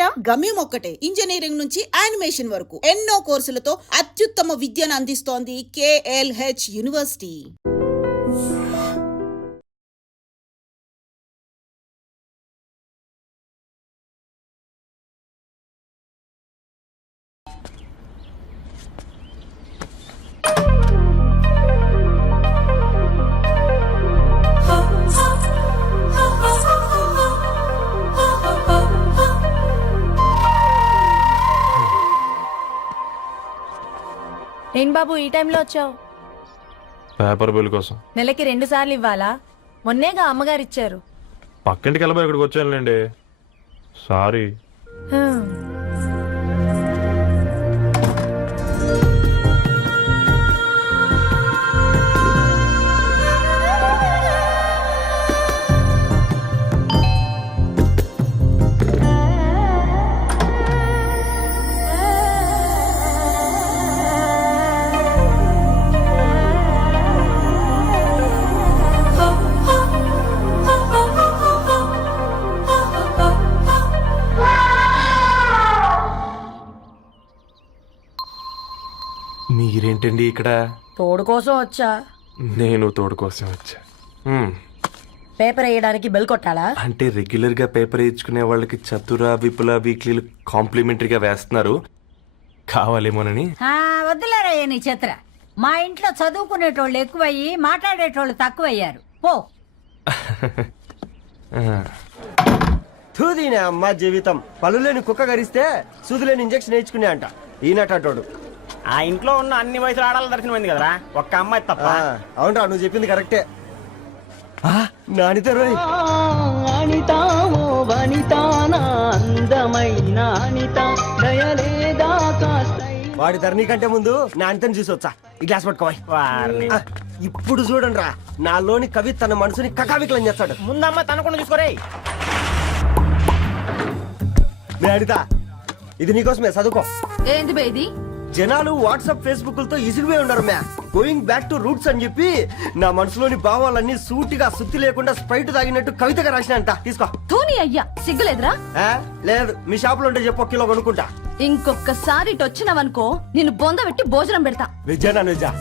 పేరా? గమ్యం ఒక్కటే, ఇంజనీరింగ్ నుంచి యానిమేషన్ వరకు ఎన్నో కోర్సులతో అత్యుత్తమ విద్యను అందిస్తోంది KLH యూనివర్సిటీ. ఏం బాబు ఈ టైంలో వచ్చావు? పేపర్ బిల్ కోసం. నెలకి 2 సార్లు ఇవ్వాలా? మొన్నేగా అమ్మగారు ఇచ్చారు. పక్కింటికి వెళ్ళబోయి ఇక్కడికి వచ్చానులేండి, సారీ. మీరేంటండి ఇక్కడ? తోడు కోసం వచ్చా. నేను తోడు కోసం వచ్చా. పేపర్ వేయడానికి బెల్ కొట్టాలా? అంటే రెగ్యులర్ గా పేపర్ వేయించుకునే వాళ్ళకి చతుర విపుల వీక్లీలు కాంప్లిమెంటరీగా వేస్తున్నారు, కావాలేమోనని. వద్దులేరయ్య నీ చిత్ర. మా ఇంట్లో చదువుకునేటోళ్ళు ఎక్కువయ్యి మాట్లాడేటోళ్ళు తక్కువయ్యారు. పో. తూదీనే అమ్మ జీవితం. పళ్ళులేని కుక్క గరిస్తే సూదులేని ఇంజక్షన్ వేయించుకునే అంట ఈనటోడు. ఆ ఇంట్లో ఉన్న అన్ని వయసులో ఆడాల దర్శనమైంది కదరా, ఒక్క అమ్మాయి తప్ప. అవునరా, నువ్వు చెప్పింది కరెక్టే. నానిత రోయ్, వాడి ధరణి కంటే ముందు నానితని చూసి వచ్చా. ఈ గ్లాస్ పట్టుకోవాలి. ఇప్పుడు చూడండి రా, నాలోని కవి తన మనసుని కకావికలం చేస్తాడు. ముందమ్మ తనకుండా చూసుకోరే. అనిత, ఇది నీకోసమే, చదువుకో. ఏంది బేది? జనాలు వాట్సాప్ ఫేస్బుక్ తో ఇసిగిపోయి ఉన్నారు మ్యా. గోయింగ్ బ్యాక్ టు రూట్స్ అని చెప్పి నా మనసులోని భావాలన్నీ సూటిగా సుత్తి లేకుండా స్ప్రైట్ తాగినట్టు కవితగా రాసినంట. తీసుకో. తూని అయ్యా, సిగ్గులేదురా? లేదు, మీ షాప్ లో ఉంటే చెప్పు, కిలో కొనుక్కుంటా. ఇంకొకసారి ఇటు వచ్చినవనుకో నిన్ను బొంద పెట్టి భోజనం పెడతా. వెజ్జా నాన్ వెజ్జా?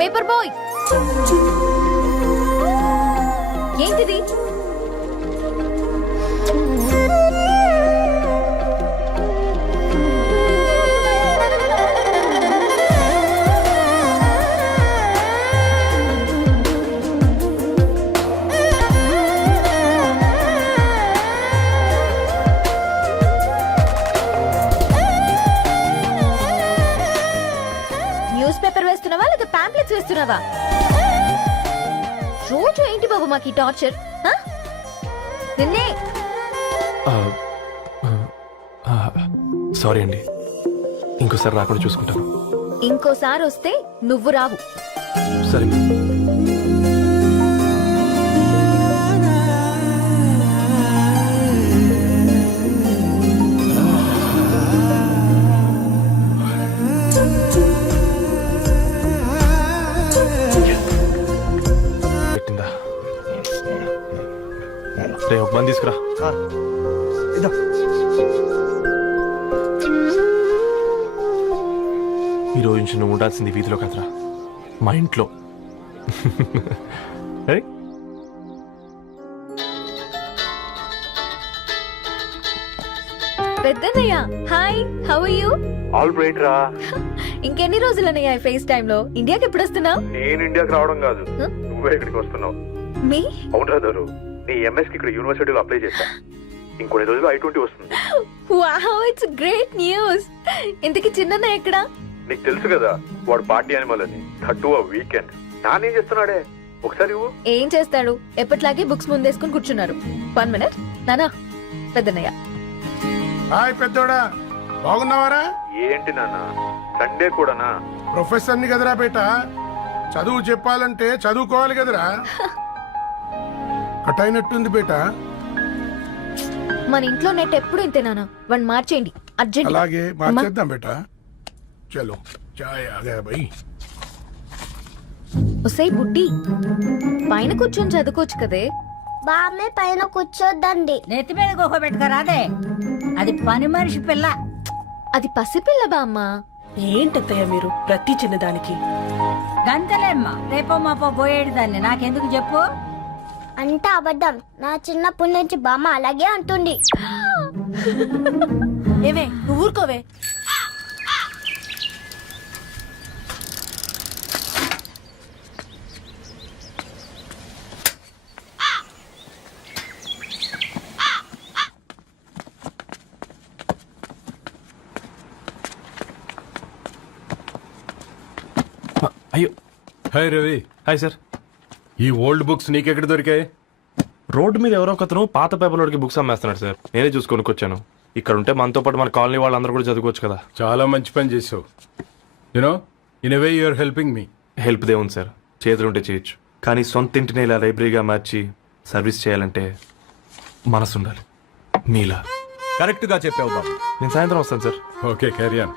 పేపర్ బాయ్, ఏంటిది? న్యూస్ పేపర్ వేస్తున్నావా లేదా పాంప్లెట్స్ వేస్తున్నావా? రోజు ఏంటి బాబు మాకు టార్చర్? నిన్నే. సారీ అండి, ఇంకోసారి రాకుండా చూసుకుంటాను. ఇంకోసారి వస్తే నువ్వు రావు. సరే. ఒక మంది తీసుకురా. ఈ రోజు నుంచి నువ్వు ఉండాల్సింది వీధిలో కదరా, మా ఇంట్లో. పెద్దన్నయ్య, hi, how are you? All right రా. ఇంకెన్ని రోజులన్నయ్య ఫేస్ టైమ్ లో? ఇండియాకి ఎప్పుడు వస్తున్నావు? నేను ఇండియాకి రావడం కాదు, నువ్వే ఇక్కడికి వస్తున్నావు. మీ? అవునరా దొరు, నీ ఎంఎస్ కి ఇక్కడ యూనివర్సిటీలో అప్లై చేశా. ఇంకొన్ని రోజులు I-20 వస్తుంది. Wow, it's great news. ఇంతకీ చిన్నన్నయ్య ఎక్కడా? నీకు తెలుసు కదా, వాడు పార్టీ అనిమల్ అని. థర్టూ ఆ వీకెండ్. నానేం చేస్తున్నాడే, ఒకసారి ఏం చేస్తాడు, ఎప్పట్లాగే బుక్స్ ముందేసుకుని కూర్చున్నారు. 1 minute. నానా, పెద్దన్నయ్య. హాయ్ పెద్దోడా, బాగున్నావారా? ఏంటి నాన్న, సండే కూడానా? ప్రొఫెసర్ని కదరా బేట, చదువు చెప్పాలంటే చదువుకోవాలి కదరా. కట్ అయినట్టుంది బేట. మన ఇంట్లో నెట్ ఎప్పుడు ఇంతే నాన్న. వన్ మార్చేయండి అర్జెంట్. అలాగే మార్చేద్దాం బేట. చలో చాయ్ ఆగా భయ్. ఒసేయ్ బుడ్డి, పైన కూర్చొని చదువుకోవచ్చు కదే. బామ్మే పైన కూర్చోద్దండి. నెత్తి మీద గుహ పెట్టుకోరాదే, అది పని మనిషి పిల్ల. అది పసిపిల్ల బామ్మ. ఏంటత్తయ్య మీరు ప్రతి చిన్నదానికి? గంతలేమ్మా, రేపో మాపో పోయేడు దాన్ని నాకెందుకు చెప్పు. అంత అబద్ధం. నా చిన్నప్పటి నుంచి బామ్మ అలాగే అంటుంది. ఏవే నువ్వు ఊరుకోవే. అయ్యో, హాయ్ రవి. Hi sir. ఈ ఓల్డ్ బుక్స్ నీకెక్కడ దొరికాయి? రోడ్డు మీద ఎవరో ఒకతను పాత పేపర్లోకి బుక్స్ అమ్మేస్తున్నాడు సార్. నేనే చూసుకొని వచ్చాను. ఇక్కడ ఉంటే మనతో పాటు మన కాలనీ వాళ్ళందరూ కూడా చదువుకోవచ్చు కదా. చాలా మంచి పని చేసావు. You know in a way you are helping me. Help దేవుంది సార్, చేతులుంటే చేయొచ్చు. కానీ సొంత ఇంటిని ఇలా లైబ్రరీగా మార్చి సర్వీస్ చేయాలంటే మనసు ఉండాలి. మీలా. కరెక్ట్ గా చెప్పావు బాబు. నేను సాయంత్రం వస్తాను sir. Okay carry on.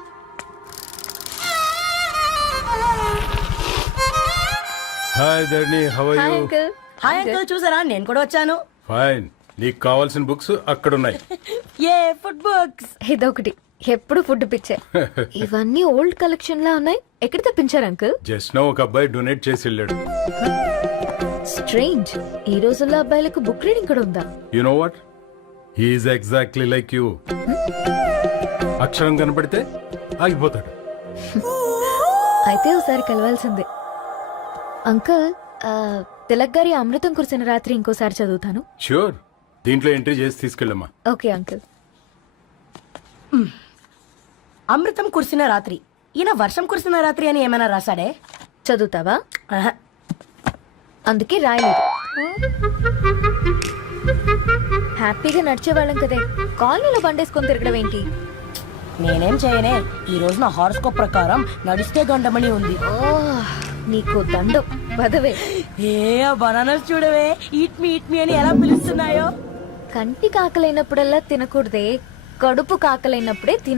Hi Dharni, how are hi you? Uncle. Hi uncle, చూసారా నేను కూడా వచ్చాను. ఫైన్. నీకు కావాల్సిన బుక్స్ అక్కడ ఉన్నాయి. ఏ ఫుడ్ బుక్స్? ఇదొకటి, ఎప్పుడు ఫుడ్ పిచ్చే. ఇవన్నీ ఓల్డ్ కలెక్షన్ లా ఉన్నాయి. ఎక్కడ తెప్పించారు అంకుల్? జస్ట్ నో ఒక అబ్బాయి డొనేట్ చేసి వెళ్ళాడు. స్ట్రేంజ్, ఈ రోజుల్లో అబ్బాయిలకు బుక్ రీడింగ్ కూడా ఉందా? You know what, he's exactly like you. అక్షరం కనపడితే ఆగిపోతాడు. అయితే ఒకసారి కలవాల్సిందే. అంకుల్, తిలక్ గారి అమృతం కురిసిన రాత్రి ఇంకోసారి చదువుతాను. ష్యూర్. దీంట్లో ఎంట్రీ చేసి తీసుకెళ్ళమ్మా. Okay uncle. అమృతం కురిసిన రాత్రి. ఈయన వర్షం కురిసిన రాత్రి అని ఏమైనా రాశాడే? చదువుతావా? ఆహా. అందుకే రాయలేదు. హ్యాపీగా నడిచేవాళ్ళం కదే, కాలనీలో బండేసుకొని తిరగడం ఏంటి? నేనేం చేయనే, ఈ రోజు నా హారోస్కోప్ ప్రకారం నడిస్తే గండమణి ఉంది. ఓ, నీకు దండం పదవే. ఏ బనానాస్ చూడవే, ఈట్ మీ అని ఎలా పిలుస్తున్నాయో. కంటి కాకలైనప్పుడల్లా తినకూడదే, కడుపు కాకలైనప్పుడే తిన.